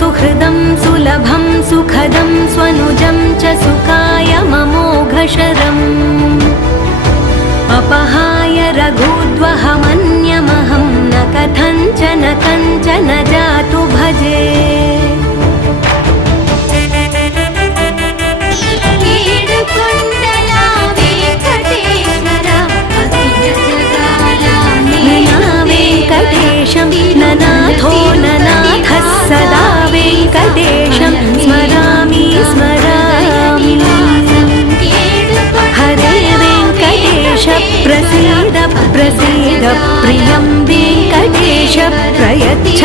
सुहृदं सुलभं सुखदं स्वनुजं च सुखाय ममोघशरम् अपहाय रघुद्वहमन्यमहं न कथञ्चन कञ्चन जातु भजे। ननाथो ननाथः सदा वेङ्कटेशं स्मरामि स्मरामि। हरे वेङ्कटेश प्रसीद प्रसीद प्रियं वेङ्कटेश प्रयच्छ